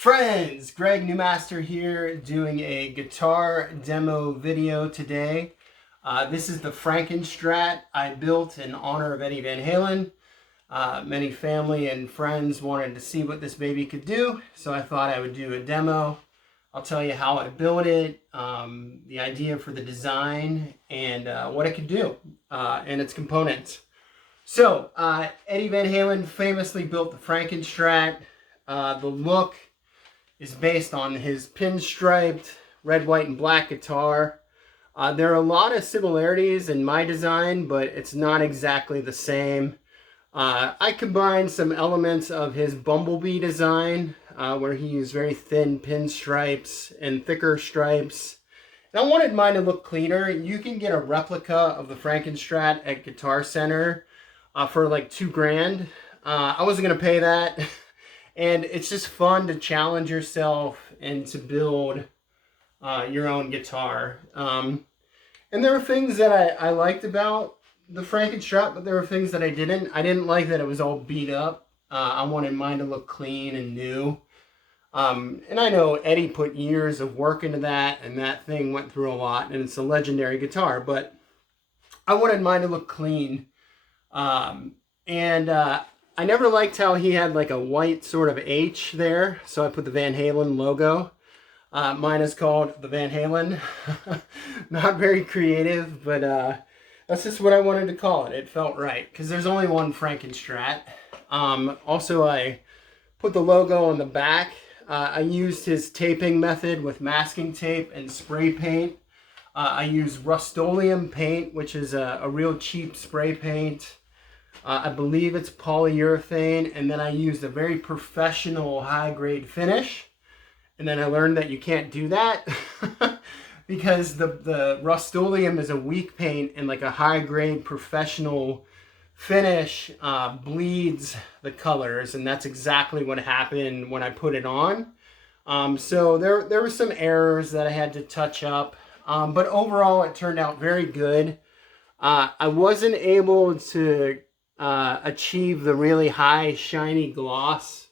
Friends, Greg Newmaster here doing a guitar demo video today. This is the FrankenStrat I built in honor of Eddie Van Halen. Many family and friends wanted to see what this baby could do, so I thought I would do a demo. I'll tell you how I built it, the idea for the design, and what it could do, and its components. So, Eddie Van Halen famously built the FrankenStrat. The look is based on his pinstriped red, white, and black guitar. There are a lot of similarities in my design, but it's not exactly the same. I combined some elements of his Bumblebee design, where he used very thin pinstripes and thicker stripes. And I wanted mine to look cleaner. You can get a replica of the FrankenStrat at Guitar Center for like $2,000. I wasn't gonna pay that. And it's just fun to challenge yourself and to build your own guitar. And there were things that I liked about the FrankenStrat, but there were things that I didn't. I didn't like that it was all beat up. I wanted mine to look clean and new. And I know Eddie put years of work into that, and that thing went through a lot, and it's a legendary guitar, but I wanted mine to look clean. I never liked how he had like a white sort of H there, so I put the Van Halen logo. Mine is called the Van Halen. Not very creative, but that's just what I wanted to call it. It felt right, because there's only one FrankenStrat. Also, I put the logo on the back. I used his taping method with masking tape and spray paint. I used Rust-Oleum paint, which is a real cheap spray paint. I believe it's polyurethane, and then I used a very professional high-grade finish. And then I learned that you can't do that because the Rust-Oleum is a weak paint, and like a high-grade professional finish bleeds the colors, and that's exactly what happened when I put it on. So there were some errors that I had to touch up, but overall it turned out very good. I wasn't able to achieve the really high shiny gloss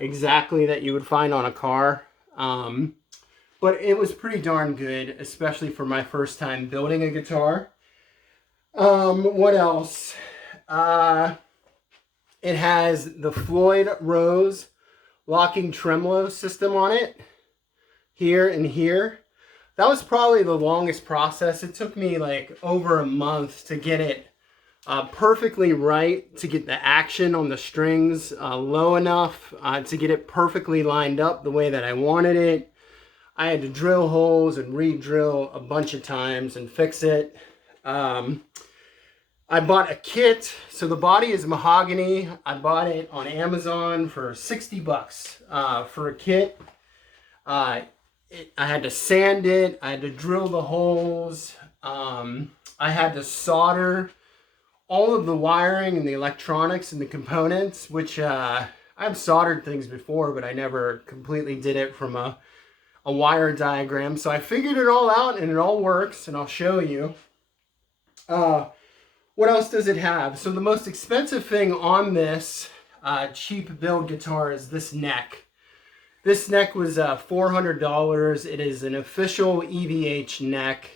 exactly that you would find on a car, but it was pretty darn good, especially for my first time building a guitar. What else? It has the Floyd Rose locking tremolo system on it, here and here. That was probably the longest process. It took me like over a month to get it perfectly right, to get the action on the strings low enough to get it perfectly lined up the way that I wanted it. I had to drill holes and re-drill a bunch of times and fix it. I bought a kit, so the body is mahogany. I bought it on Amazon for 60 bucks for a kit. I had to sand it, I had to drill the holes, I had to solder all of the wiring and the electronics and the components, which I've soldered things before, but I never completely did it from a wire diagram. So I figured it all out, and it all works, and I'll show you. What else does it have? So the most expensive thing on this cheap build guitar is this neck. This neck was $400. It is an official EVH neck.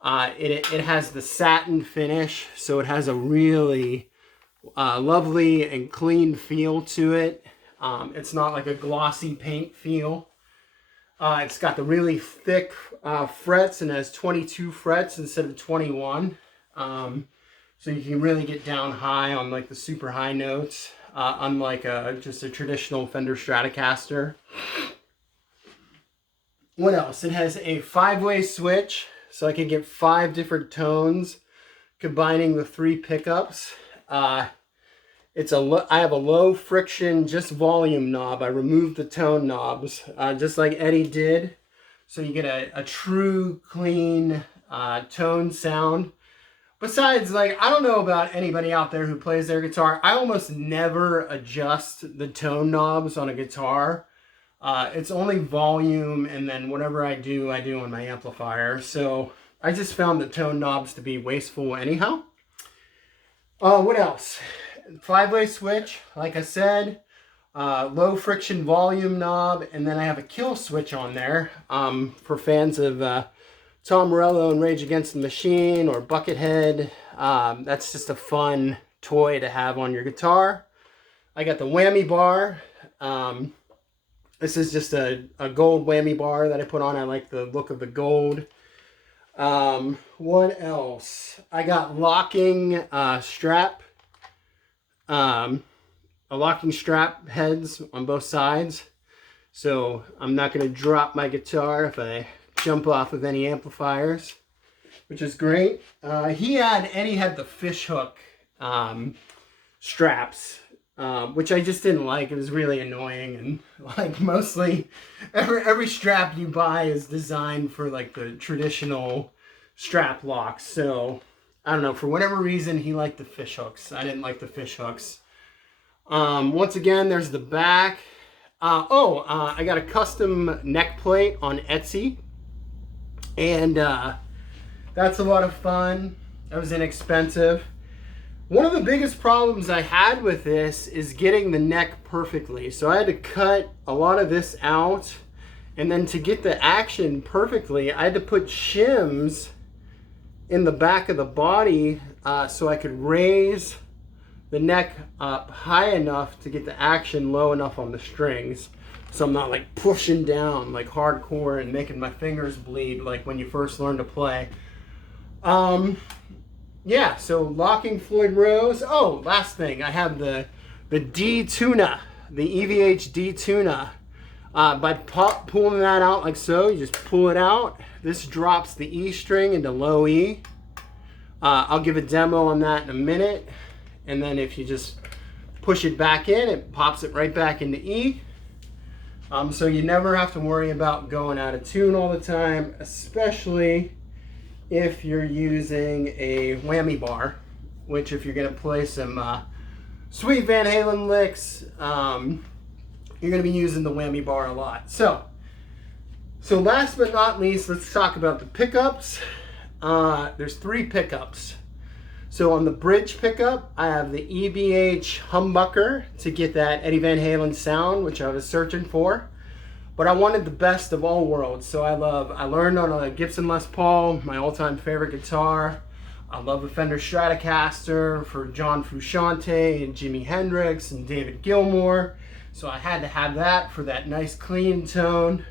It has the satin finish, so it has a really lovely and clean feel to it. It's not like a glossy paint feel. It's got the really thick frets, and it has 22 frets instead of 21. So you can really get down high on like the super high notes, unlike just a traditional Fender Stratocaster. What else? It has a 5-way switch, so I can get 5 different tones, combining the 3 pickups. I have a low friction, just volume knob. I removed the tone knobs, just like Eddie did. So you get a true, clean tone sound. Besides, like, I don't know about anybody out there who plays their guitar. I almost never adjust the tone knobs on a guitar. It's only volume, and then whatever I do on my amplifier. So I just found the tone knobs to be wasteful anyhow. What else? 5-way switch, like I said. low friction volume knob, and then I have a kill switch on there for fans of Tom Morello and Rage Against the Machine or Buckethead. That's just a fun toy to have on your guitar. I got the whammy bar. This is just a gold whammy bar that I put on. I like the look of the gold. What else? I got locking strap. A locking strap heads on both sides. So I'm not going to drop my guitar if I jump off of any amplifiers, which is great. Eddie had the fish hook straps, which I just didn't like. It was really annoying, and like mostly every strap you buy is designed for like the traditional strap locks. So I don't know, for whatever reason he liked the fish hooks. I didn't like the fish hooks. Once again, there's the back. I got a custom neck plate on Etsy, and that's a lot of fun. That was inexpensive. One of the biggest problems I had with this is getting the neck perfectly. So I had to cut a lot of this out, and then to get the action perfectly, I had to put shims in the back of the body so I could raise the neck up high enough to get the action low enough on the strings, so I'm not like pushing down like hardcore and making my fingers bleed like when you first learn to play. Yeah, so locking Floyd Rose. Oh, last thing, I have the D Tuna, the EVH D Tuna. By pulling that out like so, you just pull it out. This drops the E string into low E. I'll give a demo on that in a minute. And then if you just push it back in, it pops it right back into E. So you never have to worry about going out of tune all the time, especially if you're using a whammy bar, which if you're gonna play some sweet Van Halen licks, you're gonna be using the whammy bar a lot. So last but not least, let's talk about the pickups. There's 3 pickups. So on the bridge pickup, I have the EVH humbucker to get that Eddie Van Halen sound, which I was searching for. But I wanted the best of all worlds. So I learned on a Gibson Les Paul, my all-time favorite guitar. I love the Fender Stratocaster for John Frusciante and Jimi Hendrix and David Gilmour. So I had to have that for that nice clean tone.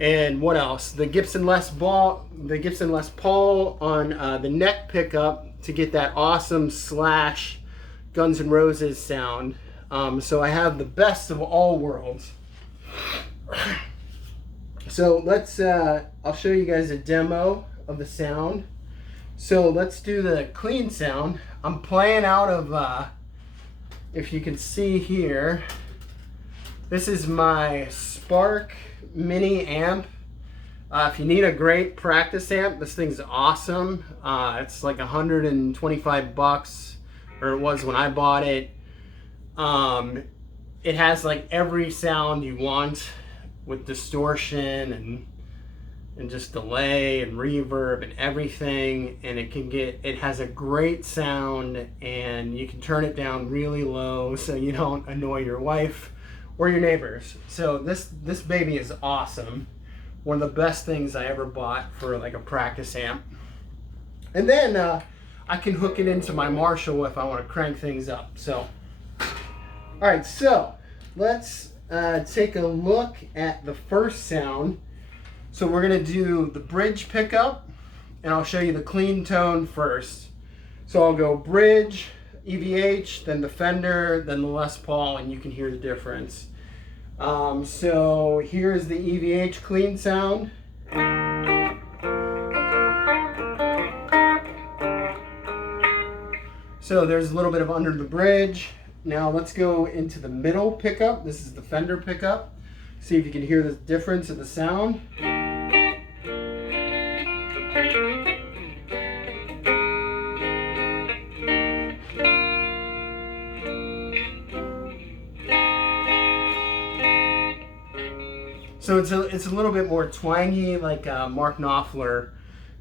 And what else? The Gibson Les Paul on the neck pickup to get that awesome Slash Guns N' Roses sound. So I have the best of all worlds. So let's, I'll show you guys a demo of the sound. So let's do the clean sound. I'm playing out of, if you can see here, this is my Spark Mini amp. If you need a great practice amp, this thing's awesome. It's like 125 bucks, or it was when I bought it. It has like every sound you want with distortion and just delay and reverb and everything, and it has a great sound, and you can turn it down really low so you don't annoy your wife or your neighbors. So this baby is awesome. One of the best things I ever bought for like a practice amp. And then I can hook it into my Marshall if I want to crank things up. So, all right, so let's take a look at the first sound. So we're gonna do the bridge pickup, and I'll show you the clean tone first. So I'll go bridge, EVH, then the Fender, then the Les Paul, and you can hear the difference. So here's the EVH clean sound. So there's a little bit of under the bridge. Now let's go into the middle pickup. This is the Fender pickup. See if you can hear the difference of the sound. So it's a little bit more twangy, like Mark Knopfler,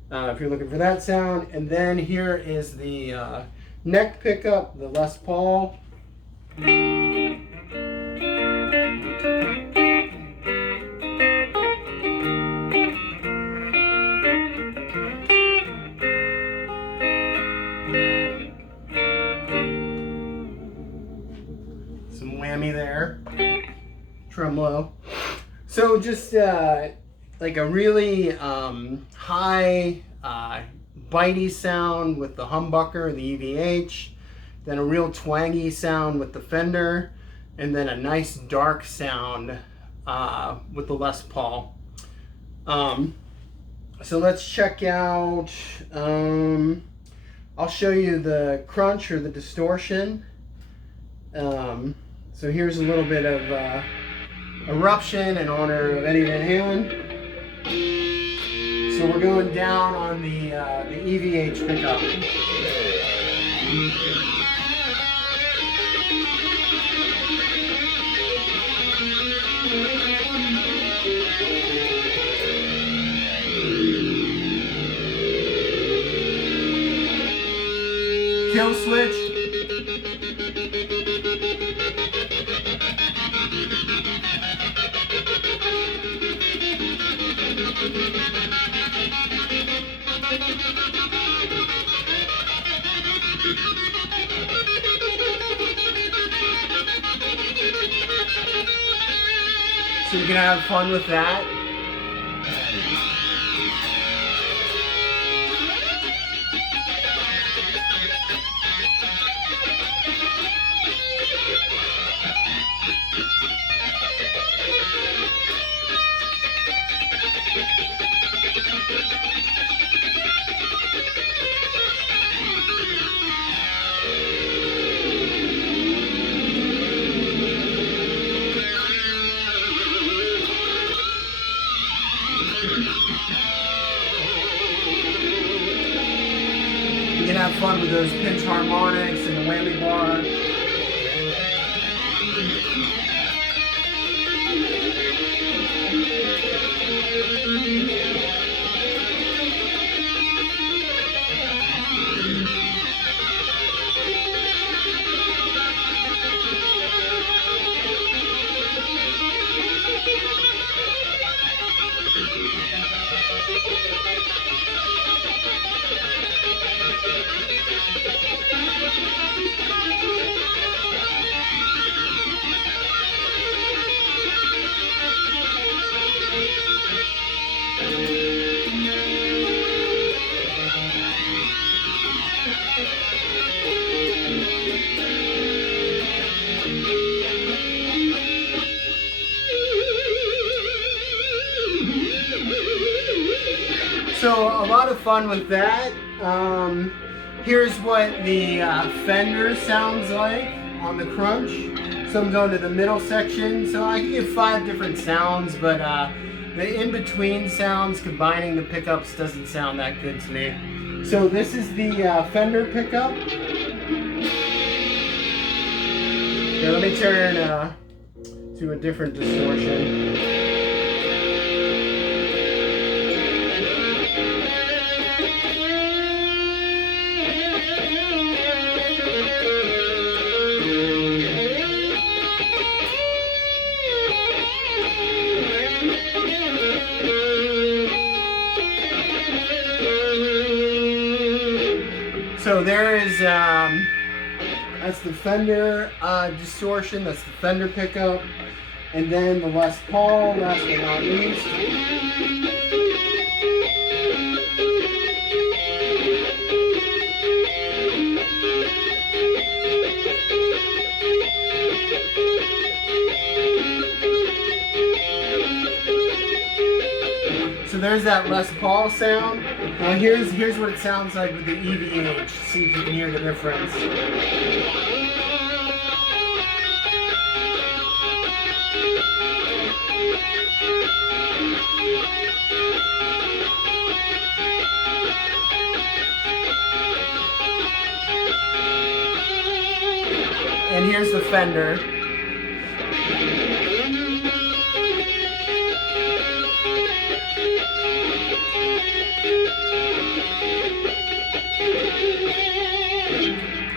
if you're looking for that sound. And then here is the neck pickup, the Les Paul. tremolo. So just like a really high bitey sound with the humbucker, the EVH, then a real twangy sound with the Fender, and then a nice dark sound with the Les Paul. So let's check out, I'll show you the crunch or the distortion. So here's a little bit of Eruption in honor of Eddie Van Halen. So we're going down on the EVH pickup. Kill switch. So you can have fun with that. You can have fun with those pinch harmonics and the whammy bar. So a lot of fun with that. Here's what the Fender sounds like on the crunch. So I'm going to the middle section. So I can get 5 different sounds, but the in-between sounds combining the pickups doesn't sound that good to me. So this is the Fender pickup. Okay, let me turn to a different distortion. So there is, that's the Fender distortion, that's the Fender pickup, and then the Les Paul, last but not least. So there's that Les Paul sound. Now here's what it sounds like with the EVH. See if you can hear the difference. And here's the Fender.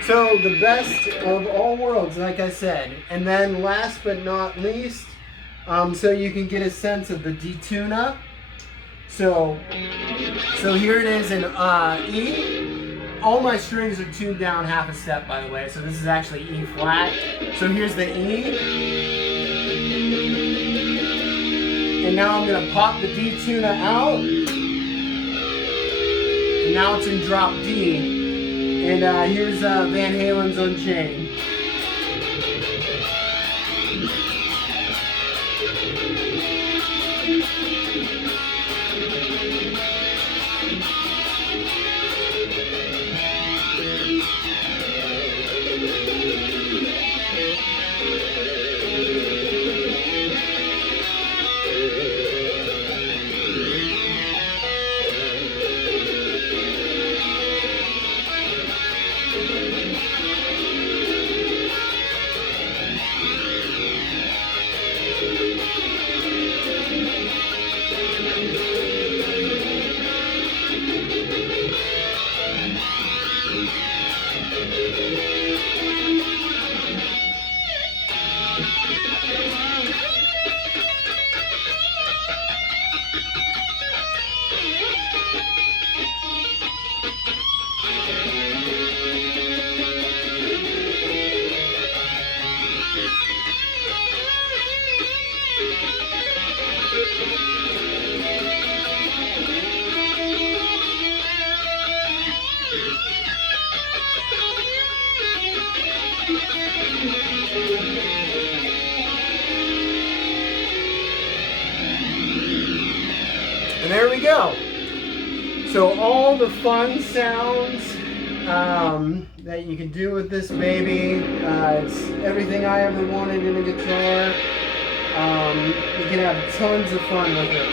So the best of all worlds, like I said. And then last but not least, so you can get a sense of the detuna. So here it is in E. All my strings are tuned down half a step, by the way. So this is actually E flat. So here's the E. And now I'm going to pop the D tuner out. And now it's in drop D. And here's Van Halen's Unchained. And there we go. So all the fun sounds that you can do with this baby, it's everything I ever wanted in a guitar. You can have tons of fun with it.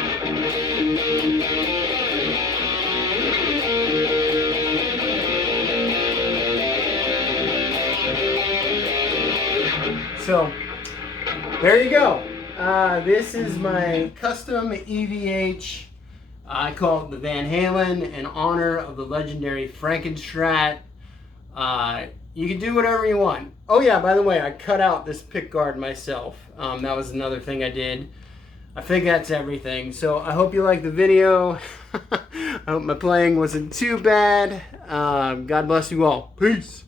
So there you go. This is my custom EVH. I call it the Van Halen in honor of the legendary FrankenStrat. You can do whatever you want. Oh yeah, by the way, I cut out this pick guard myself. That was another thing I did. I think that's everything. So I hope you liked the video. I hope my playing wasn't too bad. God bless you all. Peace.